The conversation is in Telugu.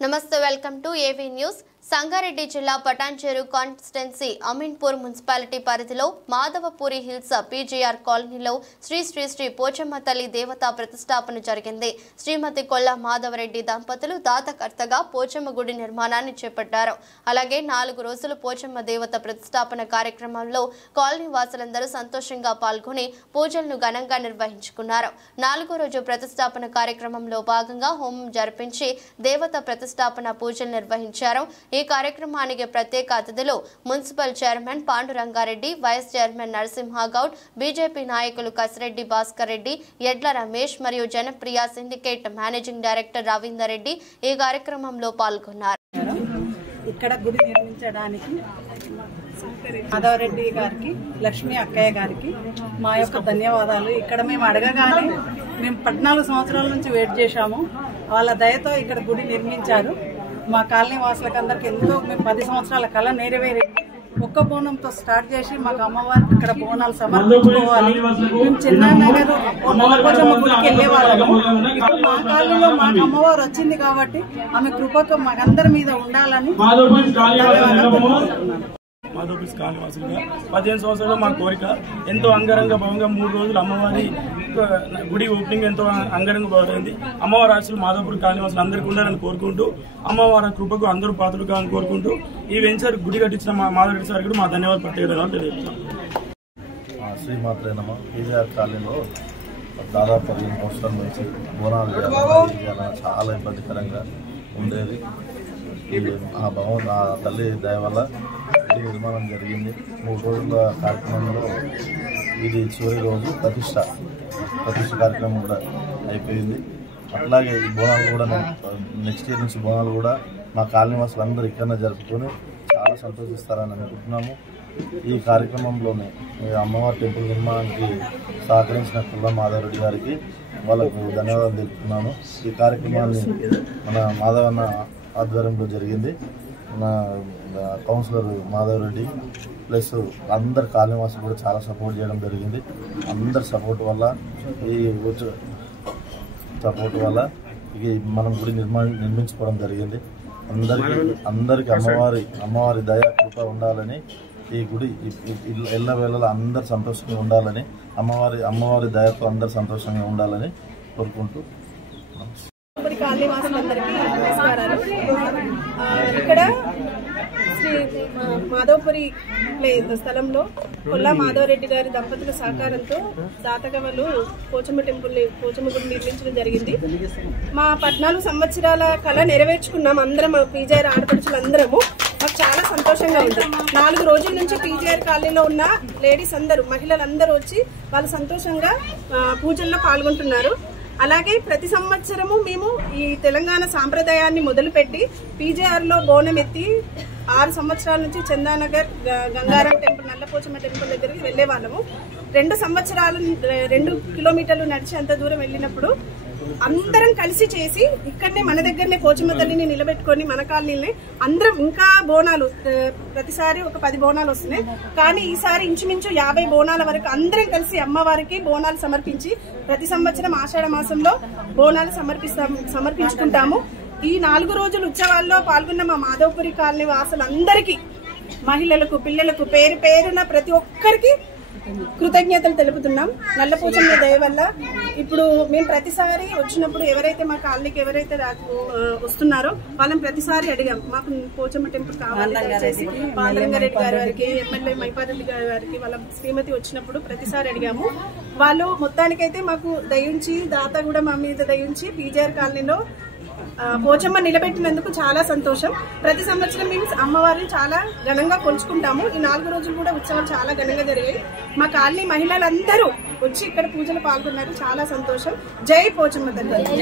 నమస్తే welcome to AV news. Sangareddy జిల్లా పటాన్చెరు కాన్స్టిట్యున్సీ అమీన్పూర్ మున్సిపాలిటీ పరిధిలో మాధవపూరి హిల్స్ పీజీఆర్ కాలనీలో శ్రీ శ్రీ శ్రీ పోచమ్మ తల్లి దేవతా ప్రతిష్టాపన జరిగింది. శ్రీమతి కొల్లా మాధవరెడ్డి దంపతులు దాతకర్తగా పోచమ్మ గుడి నిర్మాణాన్ని చేపట్టారు. అలాగే 4 రోజులు పోచమ్మ దేవత ప్రతిష్టాపన కార్యక్రమంలో కాలనీ వాసులందరూ సంతోషంగా పాల్గొని పూజలను ఘనంగా నిర్వహించుకున్నారు. 4వ రోజు ప్రతిష్టాపన కార్యక్రమంలో భాగంగా హోమం జరిపించి దేవత ప్రతిష్టాపన పూజలు నిర్వహించారు. ఈ కార్యక్రమానికి ప్రత్యేక అతిథులు municipal chairman Pandurangareddy, vice chairman Narasimhagoud, BJP నాయకులు కసిరెడ్డి భాస్కర్ రెడ్డి, ఎడ్ల రమేష్ మరియు Janapriya syndicate managing director Ravinder Reddy ఈ కార్యక్రమంలో పాల్గొన్నారు. ఇక్కడ గుడి నిర్మించడానికి మాధవరెడ్డి గారికి, లక్ష్మీ అక్కయ్య గారికి మా యొక్క ధన్యవాదాలు. ఇక్కడ మేము అడగగానే మేము 14 సంవత్సరాల నుంచి వెయిట్ చేశాము. వాళ్ళ దయతో ఇక్కడ గుడి నిర్మించారు. మా కాలనీ వాసులకు అందరికి ఎంతో మేము 10 సంవత్సరాల కళ నెరవేరి ఒక్క బోనంతో స్టార్ట్ చేసి మాకు అమ్మవారికి ఇక్కడ బోనాలు సమర్పించుకోవాలి. మేము చిన్ననగర్ నల్లపోచమ్మ గుడికి వెళ్ళేవాళ్ళము. ఇప్పుడు మా కాలనీలో మాకు అమ్మవారు వచ్చింది కాబట్టి ఆమె కృపకు మాకందరి మీద ఉండాలని మాధవపూర్ కాలనీవాసులుగా 15 సంవత్సరాలు మా కోరిక. ఎంతో అంగరంగ భవంగా 3 రోజులు అమ్మవారి గుడి ఓపెనింగ్ ఎంతో అంగరంగ భవమైంది. అమ్మవారి ఆశలు మాధవపూర్ కాలనీవాసులు అందరికీ ఉండాలని కోరుకుంటూ, అమ్మవారి కృపకు అందరూ పాత్రలు కావాలని కోరుకుంటూ ఈ వెంచర్ గుడి కట్టించిన మా మాధవరెడ్డి సార్ కూడా మా ధన్యవాదాలు ప్రత్యేక తెలియజేస్తాం. శ్రీమాత్రే నమ. పీజీఆర్ కాలనీలో దాదాపు 15 సంవత్సరాల నుంచి బోనాలు చాలా ఇబ్బందికరంగా ఉండేది. ఆ భవన్ ఆ తల్లి దయ వల్ల నిర్మాణం జరిగింది. 3 రోజుల కార్యక్రమంలో ఇది చివరి రోజు ప్రతిష్ట కార్యక్రమం కూడా అయిపోయింది. అట్లాగే ఈ బోనాలు కూడా నెక్స్ట్ ఇయర్ నుంచి బోనాలు కూడా మా కాలనీ వాసులు అందరూ ఇక్కడనే జరుపుకొని చాలా సంతోషిస్తారని అనుకుంటున్నాము. ఈ కార్యక్రమంలోనే అమ్మవారి టెంపుల్ నిర్మాణానికి సహకరించిన కొల్లా మాధవరెడ్డి గారికి వాళ్ళకు ధన్యవాదాలు తెలుపుతున్నాను. ఈ కార్యక్రమాన్ని మన మాధవన్న ఆధ్వర్యంలో జరిగింది. మన కౌన్సిలర్ మాధవరెడ్డి ప్లస్ అందరు కాలనీవాసులు కూడా చాలా సపోర్ట్ చేయడం జరిగింది. అందరి సపోర్ట్ వల్ల ఇది మనం గుడి నిర్మించుకోవడం జరిగింది. అందరికీ అమ్మవారి దయ కృప ఉండాలని, ఈ గుడి ఎల్లవేళలా అందరు సంతోషంగా ఉండాలని, అమ్మవారి దయతో అందరు సంతోషంగా ఉండాలని కోరుకుంటూ కాలనీ వాసులందరికీ నమస్కారాలు. ఇక్కడ శ్రీ మాధవపురి స్థలంలో కొల్లా మాధవరెడ్డి గారి దంపతుల సహకారంతో దాతగవలు పోచమ్మ గుడి నిర్మించడం జరిగింది. మా 14 సంవత్సరాల కళ నెరవేర్చుకున్నాం. అందరం మా పీజీఆర్ ఆడపడుచులు అందరము. మాకు చాలా సంతోషంగా ఉంది. 4 రోజుల నుంచి పీజీఆర్ కాలనీలో ఉన్న లేడీస్ అందరూ, మహిళలందరూ వచ్చి వాళ్ళు సంతోషంగా పూజల్లో పాల్గొంటున్నారు. అలాగే ప్రతి సంవత్సరము మేము ఈ తెలంగాణ సాంప్రదాయాన్ని మొదలుపెట్టి పీజీఆర్లో బోనం ఎత్తి 6 సంవత్సరాల నుంచి చందానగర్ గంగారం టెంపుల్, నల్లపోచమ్మ టెంపుల్ దగ్గరికి వెళ్లే వాళ్ళము. 2 కిలోమీటర్లు నడిచి అంత దూరం వెళ్ళినప్పుడు అందరం కలిసి చేసి ఇక్కడనే మన దగ్గరనే పోచమ్మ తల్లిని నిలబెట్టుకొని మన కాలనీని అందరం ఇంకా బోనాలు ప్రతిసారి ఒక 10 బోనాలు వస్తున్నాయి. కానీ ఈసారి ఇంచుమించు 50 బోనాల వరకు అందరం కలిసి అమ్మవారికి బోనాలు సమర్పించి ప్రతి సంవత్సరం ఆషాఢ మాసంలో బోనాలు సమర్పించుకుంటాము. ఈ 4 రోజుల ఉత్సవాల్లో పాల్గొన్న మా మాధవపురి కాలనీ వాసులందరికీ, మహిళలకు, పిల్లలకు పేరు పేరున ప్రతి ఒక్కరికి కృతజ్ఞతలు తెలుపుతున్నాం. నల్లపోచమ్మ దయ వల్ల ఇప్పుడు మేము ప్రతిసారి వచ్చినప్పుడు ఎవరైతే మా కాలనీకి ఎవరైతే వస్తున్నారో వాళ్ళని ప్రతిసారి అడిగాం, మాకు పోచమ్మ టెంపుల్ కావాలి దయచేసి. పాండురంగారెడ్డి గారి వారికి, ఎమ్మెల్యే మైపారెడ్డి గారి వారికి, వాళ్ళ శ్రీమతి వచ్చినప్పుడు ప్రతిసారి అడిగాము. వాళ్ళు మొత్తానికైతే మాకు దయించి, దాత కూడా మా మీద దయించి పీజీఆర్ కాలనీలో పోచమ్మ నిలబెట్టినందుకు చాలా సంతోషం. ప్రతి సంవత్సరం మేము అమ్మవారిని చాలా ఘనంగా కొలుచుకుంటాము. ఈ 4 రోజులు కూడా ఉత్సవాలు చాలా ఘనంగా జరిగాయి. మా కాలనీ మహిళలందరూ వచ్చి ఇక్కడ పూజలు పాల్గొన్నారు. చాలా సంతోషం. జై పోచమ్మ తల్లి.